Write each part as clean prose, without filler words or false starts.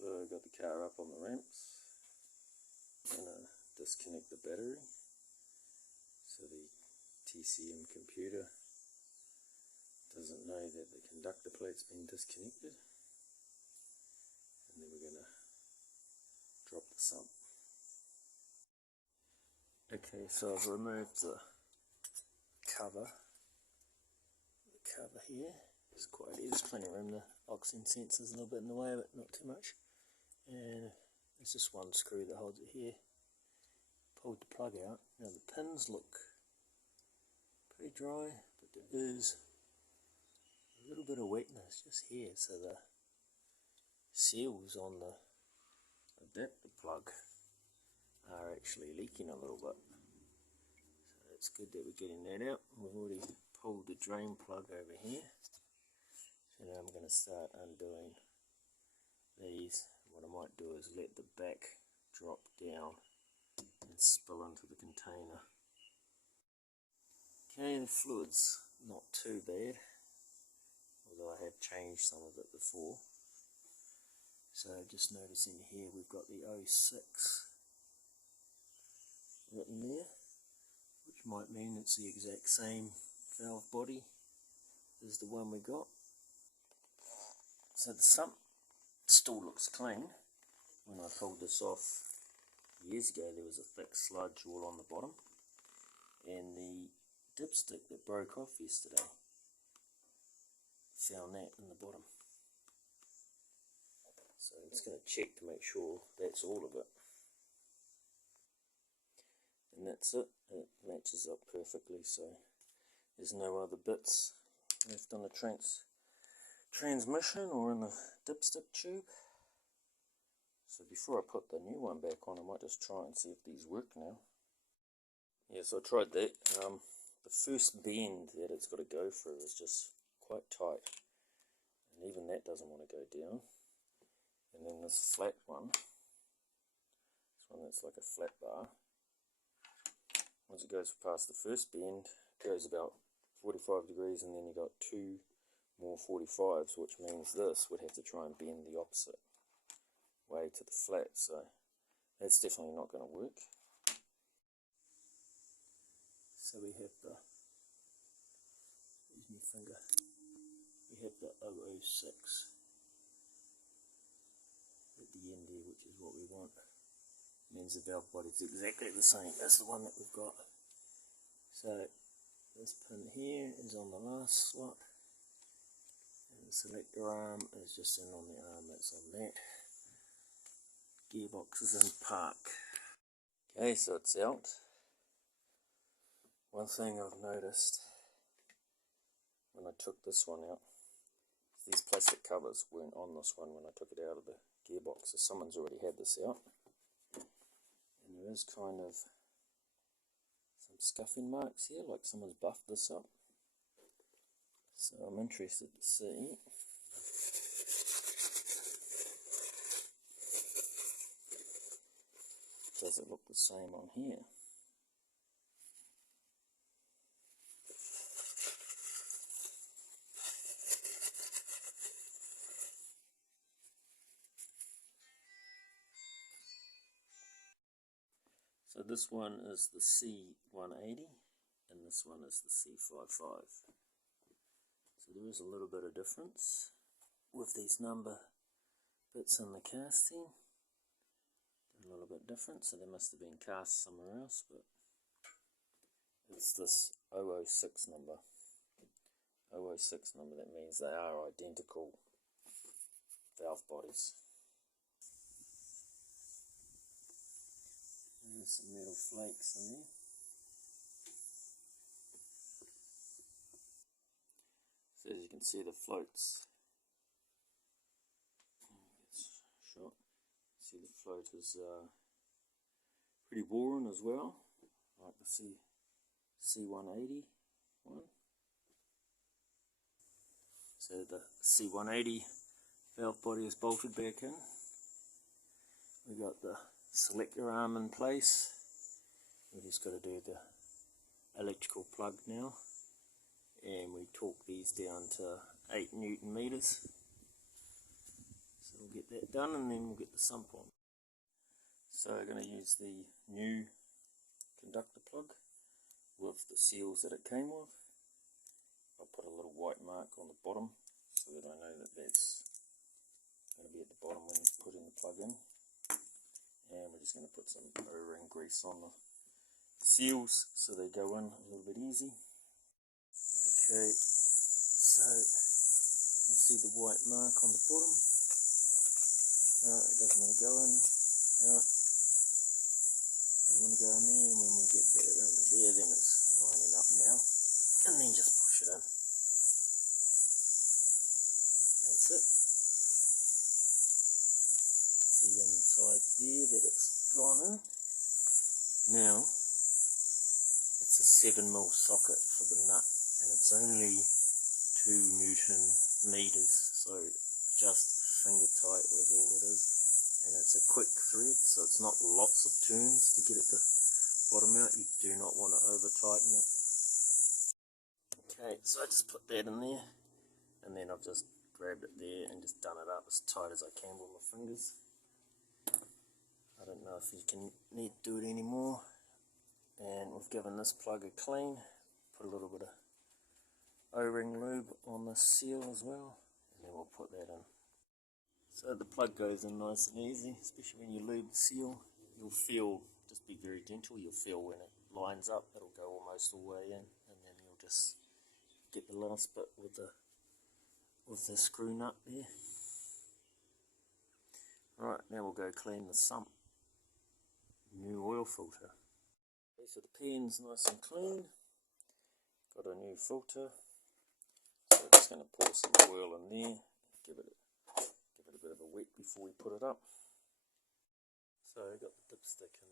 So I got the car up on the ramps. I'm going to disconnect the battery so the TCM computer doesn't know that the conductor plate's been disconnected, and then we're going to drop the sump. Okay, so I've removed the cover. The cover here is quite easy. There's plenty of room. The oxygen sensor's a little bit in the way, but not too much. And there's just one screw that holds it here. Pulled the plug out. Now the pins look pretty dry, but there is a little bit of wetness just here, so the seals on the adapter plug are actually leaking a little bit. So it's good that we're getting that out. We've already pulled the drain plug over here. So now I'm going to start undoing these. What I might do is let the back drop down and spill into the container. Okay, the fluid's not too bad, although I have changed some of it before. So just noticing here we've got the 06 written there, which might mean it's the exact same valve body as the one we got. So the sump still looks clean. When I pulled this off years ago, there was a thick sludge all on the bottom, and the dipstick that broke off yesterday found that in the bottom. So I'm just going to check to make sure that's all of it. And that's it. It matches up perfectly, so there's no other bits left on the transmission or in the dipstick tube. So before I put the new one back on, I might just try and see if these work now. Yeah, so I tried that. The first bend that it's got to go through is just quite tight, and even that doesn't want to go down. And then this flat one, this one that's like a flat bar, once it goes past the first bend, it goes about 45 degrees, and then you got two more 45s, which means this would have to try and bend the opposite way to the flat, so that's definitely not going to work. So we have the, use my finger, we have the 006 at the end there, which is what we want. It means the valve body is exactly the same as the one that we've got. So this pin here is on the last slot, and the selector arm is just in on the arm that's on that. Gearbox is in park. Okay, so it's out. One thing I've noticed when I took this one out, these plastic covers weren't on this one when I took it out of the gearbox, so someone's already had this out. And there is kind of some scuffing marks here, like someone's buffed this up. So I'm interested to see. Does it look the same on here? So this one is the C180 and this one is the C55. So there is a little bit of difference with these number bits in the casting. A little bit different, so they must have been cast somewhere else, but it's this 006 number. 006 number, that means they are identical valve bodies. There's some metal flakes in there. So as you can see, the floats. Shot. See the float is pretty worn as well, like the C180 one. So the C180 valve body is bolted back in. We got the selector arm in place. We just got to do the electrical plug now, and we torque these down to 8 Newton meters. So we'll get that done and then we'll get the sump on. So I'm going to use the new conductor plug with the seals that it came with. I'll put a little white mark on the bottom so that I know that that's going to be at the bottom when putting the plug in. And we're just going to put some O-ring grease on the seals so they go in a little bit easy. Okay, so you can see the white mark on the bottom. It doesn't want to go in. Doesn't want to go in there, and when we get that around to there, then it's lining up now. And then just push it in. That's it. See inside there that it's gone in. Now, it's a 7mm socket for the nut, and it's only 2 Newton meters, so just finger tight is all it is. And it's a quick thread, so it's not lots of turns to get it to bottom out. You do not want to over tighten it. Okay, so I just put that in there, and then I've just grabbed it there and just done it up as tight as I can with my fingers. I don't know if you can need to do it anymore. And we've given this plug a clean, put a little bit of O-ring lube on the seal as well, and then we'll put that in. So the plug goes in nice and easy, especially when you lube the seal. You'll feel, just be very gentle, you'll feel when it lines up, it'll go almost all the way in, and then you'll just get the last bit with the screw nut there. Right, now we'll go clean the sump. New oil filter. Okay, so the pan's nice and clean. Got a new filter. So we're just going to pour some oil in there, give it a bit of a wet before we put it up. So I've got the dipstick in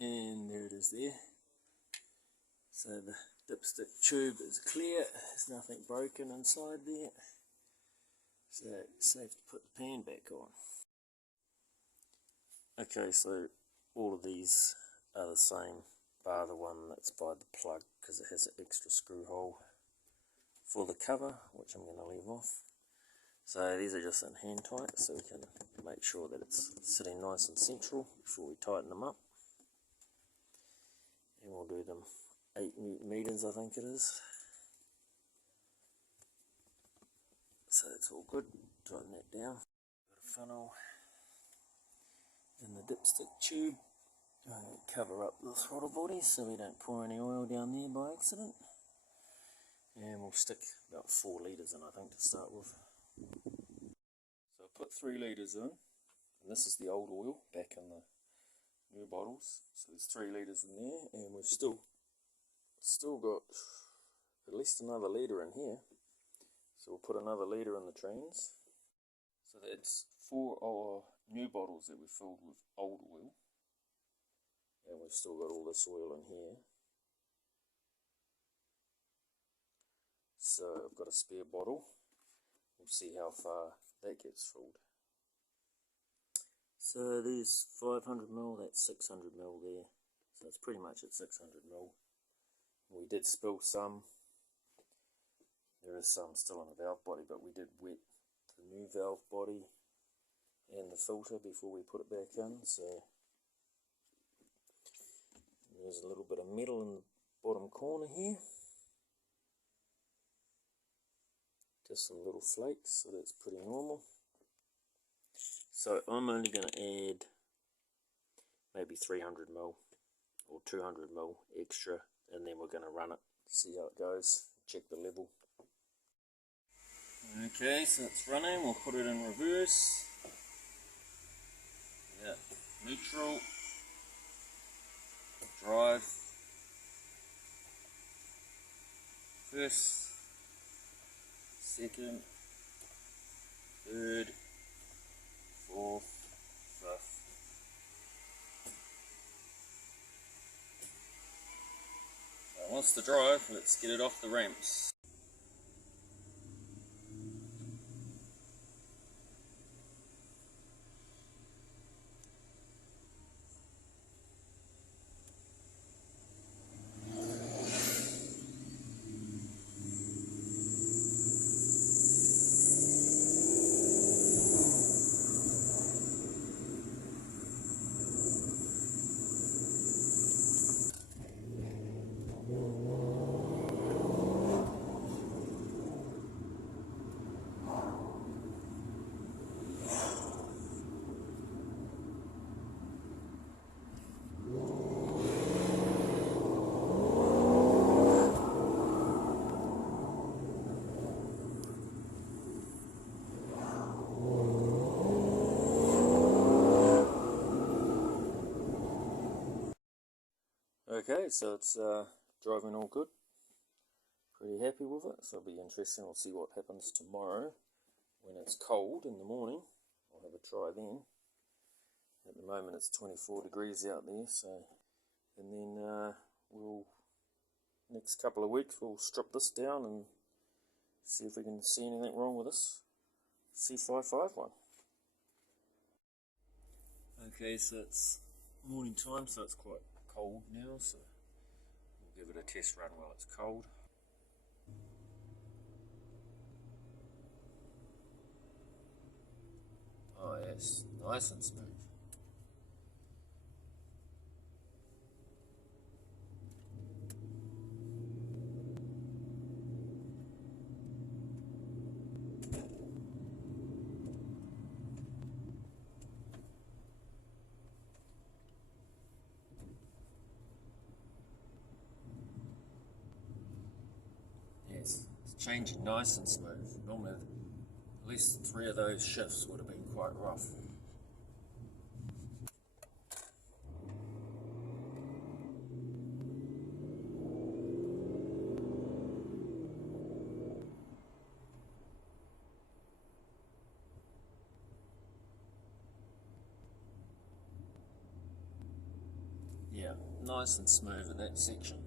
there. And there it is there. So the dipstick tube is clear, there's nothing broken inside there. So it's safe to put the pan back on. Okay, so all of these are the same, bar the one that's by the plug, because it has an extra screw hole for the cover, which I'm going to leave off. So these are just in hand tight, so we can make sure that it's sitting nice and central before we tighten them up. And we'll do them 8 Newton meters, I think it is. So it's all good. Tighten that down. Got a funnel in the dipstick tube. Cover up the throttle body so we don't pour any oil down there by accident. And we'll stick about 4 litres in, I think, to start with. So I put 3 litres in, and this is the old oil back in the new bottles. So there's 3 litres in there, and we've still got at least another litre in here. So we'll put another litre in the trans. So that's 4 our new bottles that we filled with old oil. And we've still got all this oil in here. So I've got a spare bottle. We'll see how far that gets filled. So there's 500ml, that's 600ml there. So it's pretty much at 600ml. We did spill some. There is some still in the valve body, but we did wet the new valve body and the filter before we put it back in. So there's a little bit of metal in the bottom corner here. Just some little flakes, so that's pretty normal. So I'm only going to add maybe 300ml or 200ml extra, and then we're going to run it, see how it goes, check the level. Okay, so it's running, we'll put it in reverse. Yeah, neutral, drive, first, second, third, fourth, fifth. So once the drive, let's get it off the ramps. Okay, so it's driving all good. Pretty happy with it, so it'll be interesting. We'll see what happens tomorrow when it's cold in the morning. I'll have a try then. At the moment it's 24 degrees out there, so, and then next couple of weeks we'll strip this down and see if we can see anything wrong with this C55 one. Okay, so it's morning time, so it's quite cold now, so we'll give it a test run while it's cold. Oh yes, nice and smooth. Yes, it's changing nice and smooth. Normally at least 3 of those shifts would have been quite rough. Yeah, nice and smooth in that section.